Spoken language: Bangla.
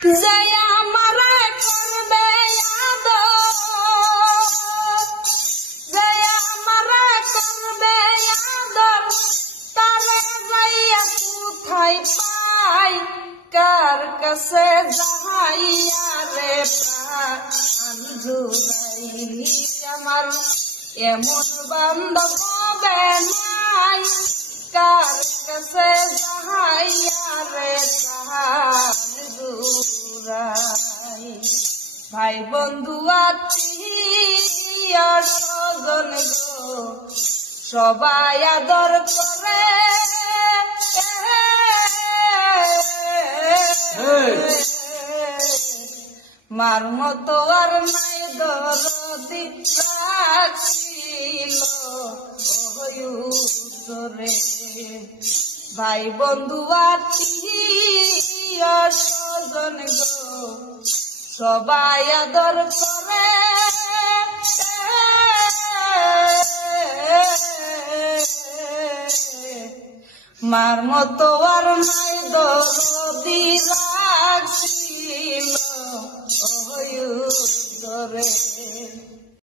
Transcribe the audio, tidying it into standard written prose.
যে আমারে করবে আদর, যে আমারে করবে আদর, তারে যাইয়া কোথায় পাই, কার কাছে যাইয়া রে প্রাণ জুড়াই। আমার এমন বান্ধব হবে নাই, কার কাছে যাইয়া রে প্রাণ জুড়াই। ভাই বন্ধু আত্মীয় স্বজন গো, সবাই আদর করে, মার মতো আর নাই দরদি রাখিল রে। ভাই বন্ধু আত্মীয় স্বজন গো, সবাই আদর করে, মার মতো আর নাই দরদি